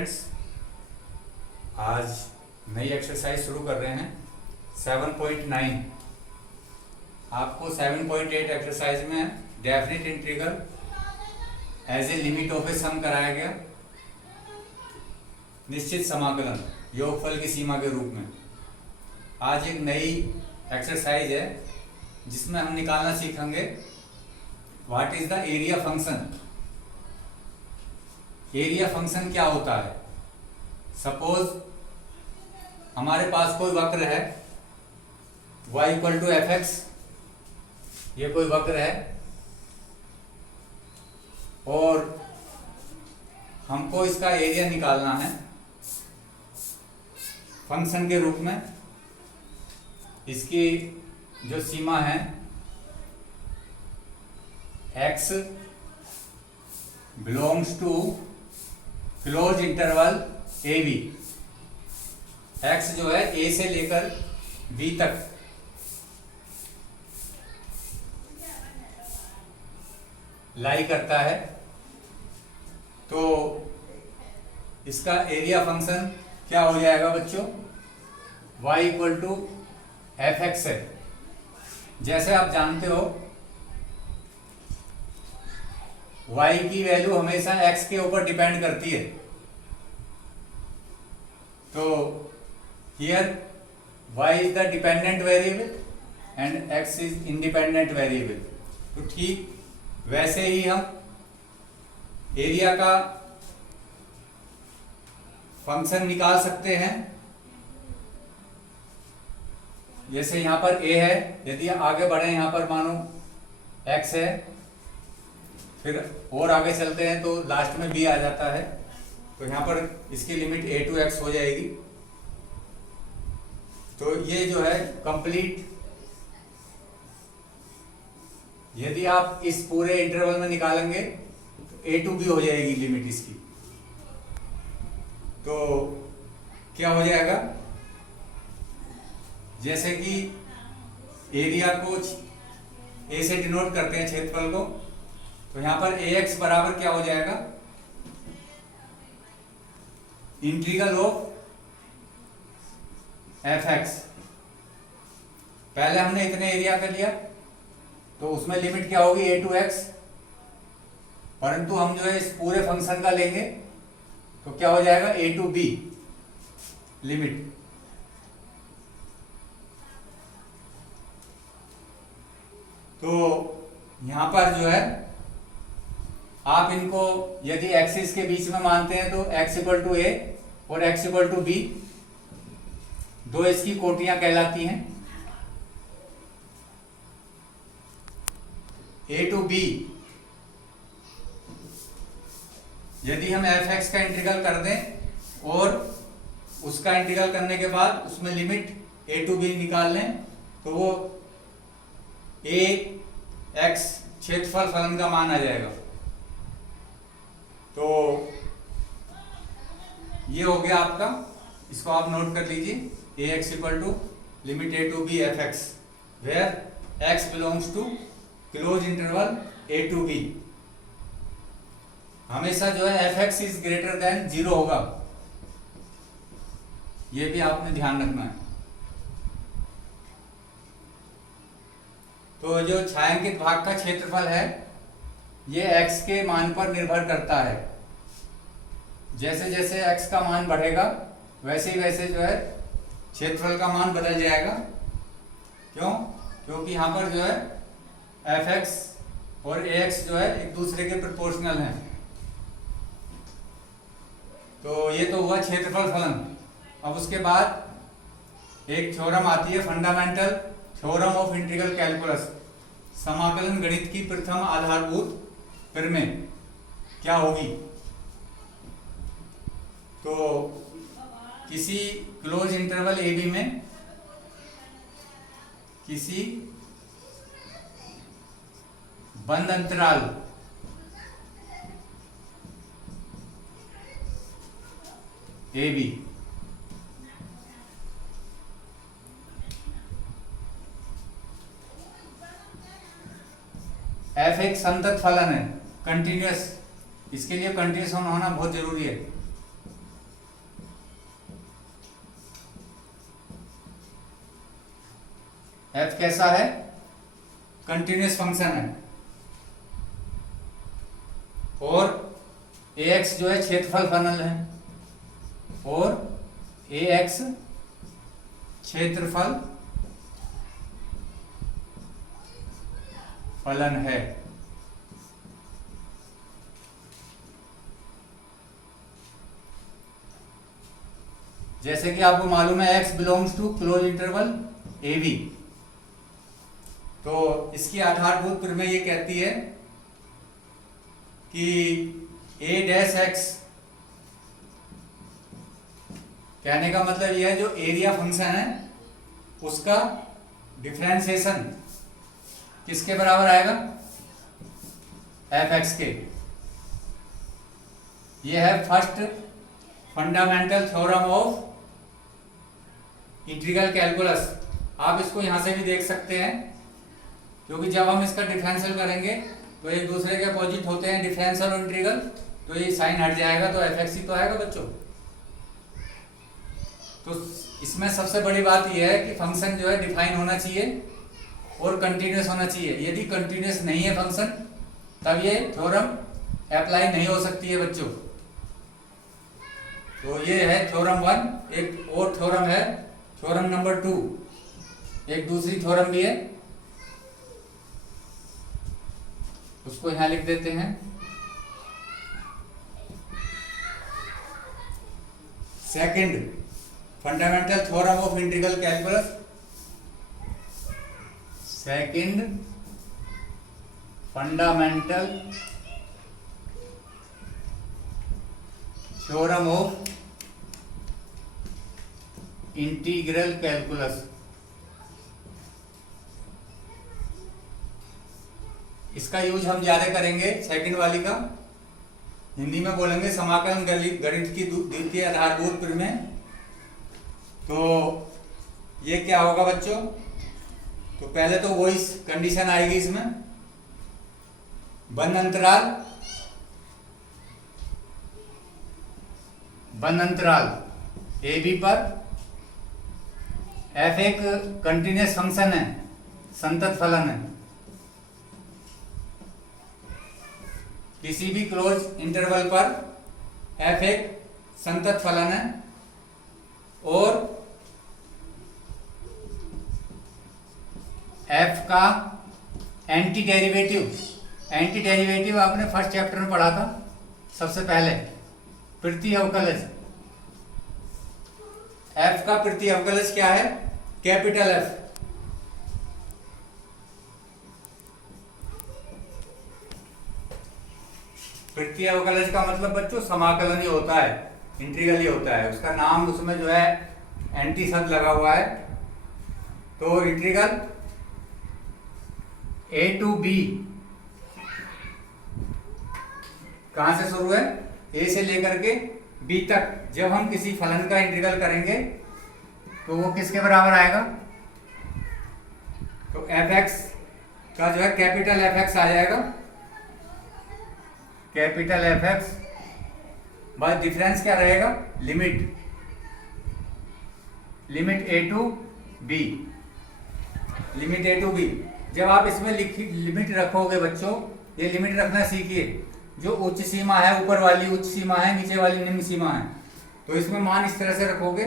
Students, आज नई exercise शुरू कर रहे हैं 7.9। आपको 7.8 एक्सरसाइज में definite integral as a limit of a sum कराया गया, निश्चित समाकलन योगफल की सीमा के रूप में। आज एक नई एक्सरसाइज है जिसमें हम निकालना सीखेंगे what is the area function. Area function क्या होता है? सपोज हमारे पास कोई वक्र है y equal to f x, ये कोई वक्र है और हमको इसका एरिया निकालना है फंक्शन के रूप में। इसकी जो सीमा है x belongs to close interval a b. X जो है ए से लेकर बी तक लाई करता है, तो इसका एरिया फंक्शन क्या हो जाएगा बच्चों? y equal to f x है। जैसे आप जानते हो y की वैल्यू हमेशा x के ऊपर डिपेंड करती है, तो here y is the dependent variable and x is independent variable. तो ठीक वैसे ही हम एरिया का फंक्शन निकाल सकते हैं। जैसे यहां पर a है, यदि आगे बढ़े यहां पर मानो x है, फिर और आगे चलते हैं तो लास्ट में b आ जाता है, तो यहाँ पर इसकी लिमिट a टू x हो जाएगी। तो ये जो है कंप्लीट, यदि आप इस पूरे इंटरवल में निकालेंगे तो a टू b हो जाएगी लिमिट इसकी। तो क्या हो जाएगा? जैसे कि एरिया को a से डिनोट करते हैं क्षेत्रफल को, तो यहां पर ax बराबर क्या हो जाएगा? Integral of F x. पहले हमने इतने एरिया कर लिया तो उसमें लिमिट क्या होगी? a to x। परंतु हम जो है इस पूरे फंक्शन का लेंगे तो क्या हो जाएगा? a to b limit. तो यहां पर जो है आप इनको यदि एक्सिस के बीच में मानते हैं तो x इक्वल टू a और x इक्वल टू b, दो इसकी कोटियां कहलाती हैं। a टू b यदि हम एफ एक्स का इंटीग्रल कर दें और उसका इंटीग्रल करने के बाद उसमें लिमिट a टू b निकाल लें तो वो a x क्षेत्रफल फलन का मान आ जाएगा। तो ये हो गया आपका, इसको आप नोट कर लीजिए। A x equal to limit a to b f x where x belongs to close interval a to b। हमेशा जो है f x is greater than 0 होगा, ये भी आपने ध्यान रखना है। तो जो छायांकित भाग का क्षेत्रफल है ये x के मान पर निर्भर करता है। जैसे जैसे x का मान बढ़ेगा वैसे ही वैसे जो है क्षेत्रफल का मान बदल जाएगा। क्यों? क्योंकि यहाँ पर जो है एफ एक्स और ए एक्स जो है एक दूसरे के प्रोपोर्शनल हैं। तो ये तो हुआ क्षेत्रफल फलन। अब उसके बाद एक थ्योरम आती है, fundamental theorem of integral calculus, समाकलन गणित की प्रथम आधारभूत प्रमेय क्या होगी? तो किसी क्लोज इंटरवल ए बी में किसी बंद अंतराल ए बी एफ एक संतत फलन है, कंटिन्यूअस। इसके लिए कंटिन्यूअस होना बहुत जरूरी है। एफ कैसा है? कंटिन्यूस फंक्शन है। और ए एक्स जो है क्षेत्रफल फलन है, और ए एक्स क्षेत्रफल फलन है। जैसे कि आपको मालूम है x belongs to close interval a b, तो इसकी आधारभूत प्रमेय ये कहती है कि ए डैश एक्स, कहने का मतलब यह है जो एरिया फंक्शन है उसका डिफरेंशिएशन किसके बराबर आएगा? एफ एक्स के। यह है first fundamental theorem of integral calculus. आप इसको यहां से भी देख सकते हैं, क्योंकि जब हम इसका डिफरेंशियल करेंगे तो एक दूसरे के अपोजिट होते हैं डिफरेंशियल और इंटीग्रल, तो ये साइन हट जाएगा तो एफ एक्स ही तो आएगा बच्चों। तो इसमें सबसे बड़ी बात यह है कि फंक्शन जो है डिफाइन होना चाहिए और कंटिन्यूस होना चाहिए। यदि कंटिन्यूस नहीं है फंक्शन, तब ये थ्योरम अप्लाई नहीं हो सकती है बच्चों। तो ये है थ्योरम 1। एक और थ्योरम है थ्योरम नंबर 2, एक दूसरी थ्योरम भी है, उसको यहां लिख देते हैं। Second fundamental theorem of integral calculus, second fundamental theorem of integral calculus. इसका यूज हम ज्यादा करेंगे सेकंड वाली का, हिंदी में बोलेंगे समाकलन गणित की द्वितीय आधारभूत प्रमेय। तो ये क्या होगा बच्चों? तो पहले तो वही कंडीशन आएगी इसमें, बंद अंतराल ए बी पर एफ एक कंटिन्यूस फंक्शन है, संतत फलन है। किसी भी क्लोज इंटरवल पर एफ एक संतत फलन है, और एफ का एंटी डेरिवेटिव आपने फर्स्ट चैप्टर में पढ़ा था सबसे पहले, प्रति अवकलज। एफ का प्रति अवकलज क्या है? Capital F. प्रति अवकलज का मतलब बच्चों समाकलन ही होता है, इंटीग्रल ही होता है। उसका नाम उसमें जो है एंटी शब्द लगा हुआ है। तो इंटीग्रल ए टू बी कहां से शुरू है? ए से लेकर के बी तक। जब हम किसी फलन का इंटीग्रल करेंगे तो वो किसके बराबर आएगा? तो एफ एक्स का जो है कैपिटल एफ एक्स आ जाएगा, कैपिटल एफ एक्स। बस डिफरेंस क्या रहेगा? Limit a to b, limit a to b. जब आप इसमें लिमिट रखोगे बच्चों, ये लिमिट रखना सीखिए। जो उच्च सीमा है, ऊपर वाली उच्च सीमा है, नीचे वाली निम्न सीमा है, तो इसमें मान इस तरह से रखोगे।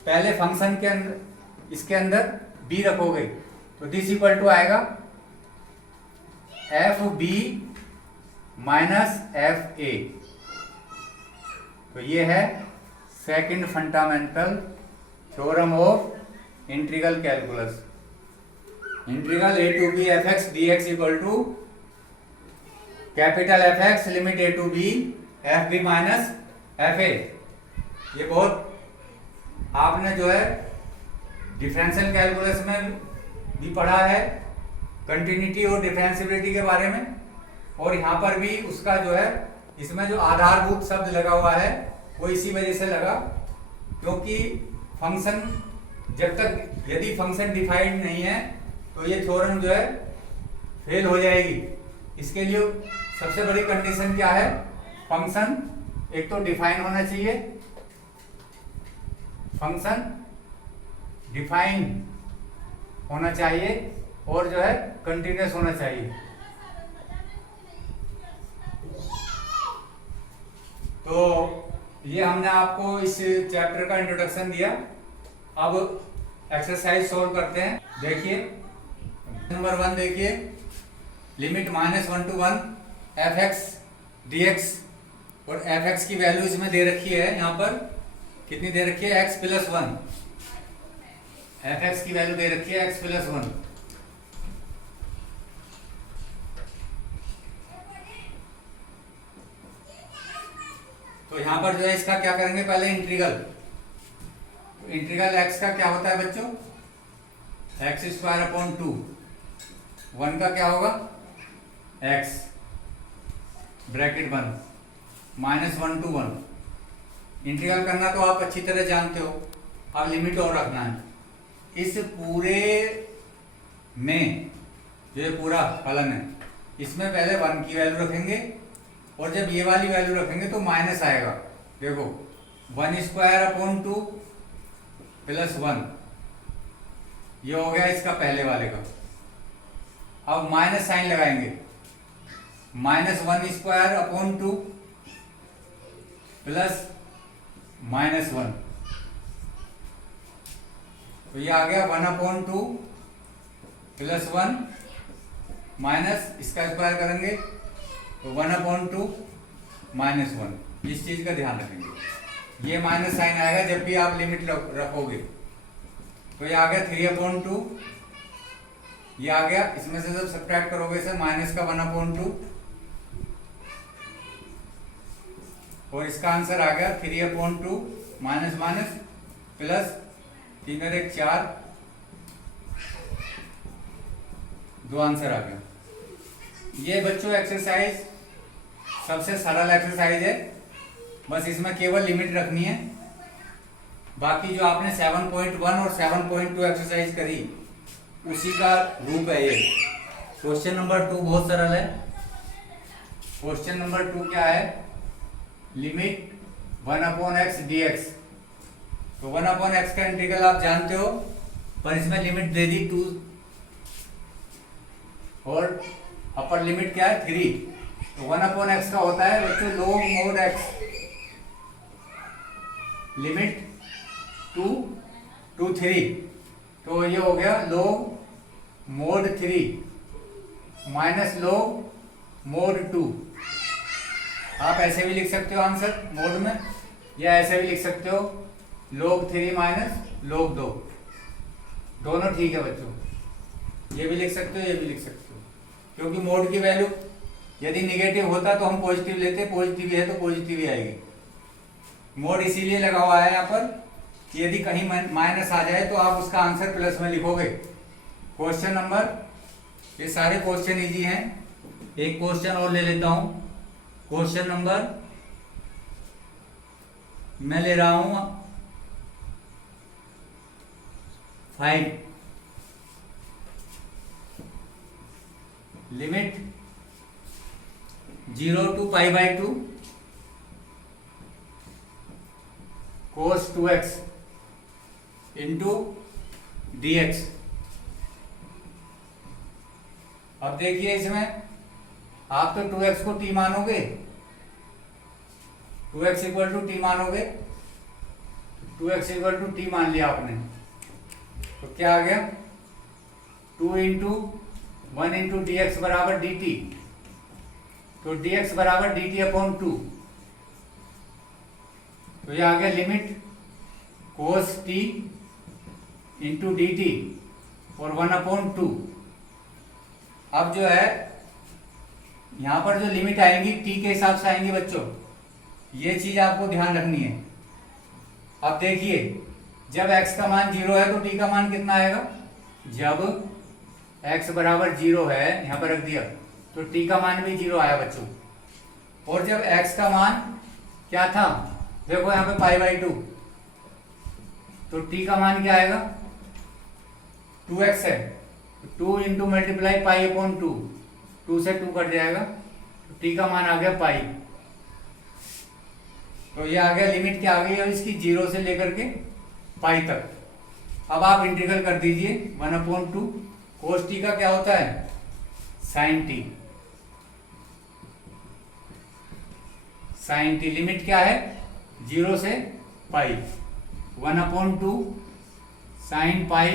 पहले फंक्शन के अंदर, इसके अंदर बी रखोगे, तो दिस इक्वल टू आएगा f b minus f a. तो ये है second fundamental theorem of integral calculus. Integral a to b f x d x equal to capital F x limit a to b f b minus f a. ये बहुत आपने जो है differential calculus में भी पढ़ा है, कंटिन्यूटी और डिफरेंशियबिलिटी के बारे में। और यहाँ पर भी उसका जो है, इसमें जो आधारभूत शब्द लगा हुआ है वो इसी वजह से लगा, क्योंकि फंक्शन जब तक यदि फंक्शन डिफाइंड नहीं है तो ये थ्योरम जो है फेल हो जाएगी। इसके लिए सबसे बड़ी कंडीशन क्या है? फंक्शन एक तो डिफाइन होना चाहिए, फंक्शन डिफाइन होना चाहिए और जो है कंटिन्यूस होना चाहिए। तो ये हमने आपको इस चैप्टर का इंट्रोडक्शन दिया। अब एक्सरसाइज सोल्व करते हैं। देखिए नंबर 1 देखिए, लिमिट -1 to 1 f(x) dx, और f(x) की वैल्यू इसमें दे रखी है। यहाँ पर कितनी दे रखी है? x + 1। f(x) की वैल्यू दे रखी है x + 1। तो यहाँ पर जो है इसका क्या करेंगे, पहले इंटीग्रल। इंटीग्रल x का क्या होता है बच्चों? x²/2। 1 का क्या होगा? x ब्रैकेट बंद -1 to 1। इंटीग्रल करना तो आप अच्छी तरह जानते हो। अब लिमिट और रखना है। इस पूरे में जो ये पूरा फलन है, इसमें पहले 1 की वैल्यू रखेंगे, और जब ये वाली वैल्यू रखेंगे तो माइनस आएगा। देखो 1²/2 + 1, ये हो गया इसका पहले वाले का। अब माइनस साइन लगाएंगे, -1²/2 + -1, तो ये आ गया 1/2 + 1 माइनस इसका स्क्वायर करेंगे तो 1/2 -1। इस चीज का ध्यान रखेंगे। ये माइनस साइन आएगा जब भी आप लिमिट रखोगे। तो ये आ गया 3/2, ये आ गया। इसमें से जब सब्ट्रैक्ट करोगे इसे माइनस का 1/2, और इसका आंसर आ गया 3/2 माइनस माइनस प्लस 3 और 1 4, 2 आंसर आ गया। ये बच्चों एक्सरसाइज सबसे सरल एक्सरसाइज है, बस इसमें केवल लिमिट रखनी है। बाकी जो आपने 7.1 और 7.2 एक्सरसाइज करी उसी का रूप है ये। क्वेश्चन नंबर 2 बहुत सरल है। क्वेश्चन नंबर 2 क्या है? Limit 1/x dx। तो 1/x का इंटीग्रल आप जानते हो, पर इसमें लिमिट दे दी 2, और अपर लिमिट क्या है? 3। तो 1/x का होता है बच्चों log mod x, limit 2 to 3। तो ये हो गया log mod 3 minus log mod 2। आप ऐसे भी लिख सकते हो आंसर मोड में, या ऐसे भी लिख सकते हो log 3 माइनस log 2। दोनों ठीक है बच्चों, ये भी लिख सकते हो, ये भी लिख सकते हो, क्योंकि मोड की वैल्यू यदि निगेटिव होता तो हम पॉजिटिव लेते, पॉजिटिव है तो पॉजिटिव ही आएगी। मोड इसीलिए लगा हुआ है यहाँ पर कि यदि कहीं माइनस आ जाए तो आप उसका आंसर प्लस में लिखोगे। क्वेश्चन नंबर, ये सारे क्वेश्चन इजी हैं। एक क्वेश्चन और ले लेता हूं। क्वेश्चन नंबर मैं ले रहा हूं 5। Limit 0 to π/2 cos 2x into dx। अब देखिए इसमें आप तो 2x को t मानोगे, 2x = t मानोगे, 2x = t मान लिया आपने, तो क्या आ गया? 2 × 1 × dx = dt। तो dx = dt/2। तो ये आ गया लिमिट cos t × dt और 1/2। अब जो है यहां पर जो लिमिट आएंगी t के हिसाब से आएंगी बच्चों, ये चीज आपको ध्यान रखनी है। अब देखिए जब x का मान 0 है तो t का मान कितना आएगा? जब x = 0 है, यहां पर रख दिया, तो t का मान भी 0 आया बच्चों। और जब x का मान क्या था? देखो यहाँ पे π/2, तो t का मान क्या आएगा? 2x है, 2 × मल्टीप्लाई π/2, 2 से 2 कट जाएगा, तो t का मान आ गया पाई। तो ये आ गया लिमिट क्या आ गई है इसकी? 0 से लेकर के पाई तक। अब आप इंटीग्रल कर दीजिए 1/2 cos t का क्या होता है sin t। sin t limit क्या है 0 से पाई 1/2 sin pi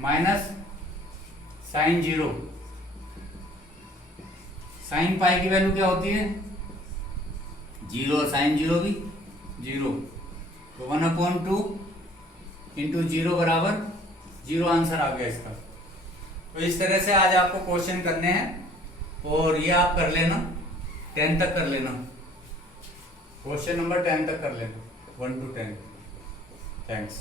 minus sin 0। sin पाई की वैल्यू क्या होती है 0 और sin 0 भी 0, तो 1/2 इंटू 0 बराबर 0 आंसर आ गया इसका। तो इस तरह से आज आपको क्वेश्चन करने हैं और ये आप कर लेना 10 तक कर लेना, क्वेश्चन नंबर 10 तक कर लेना 1 to 10। थैंक्स।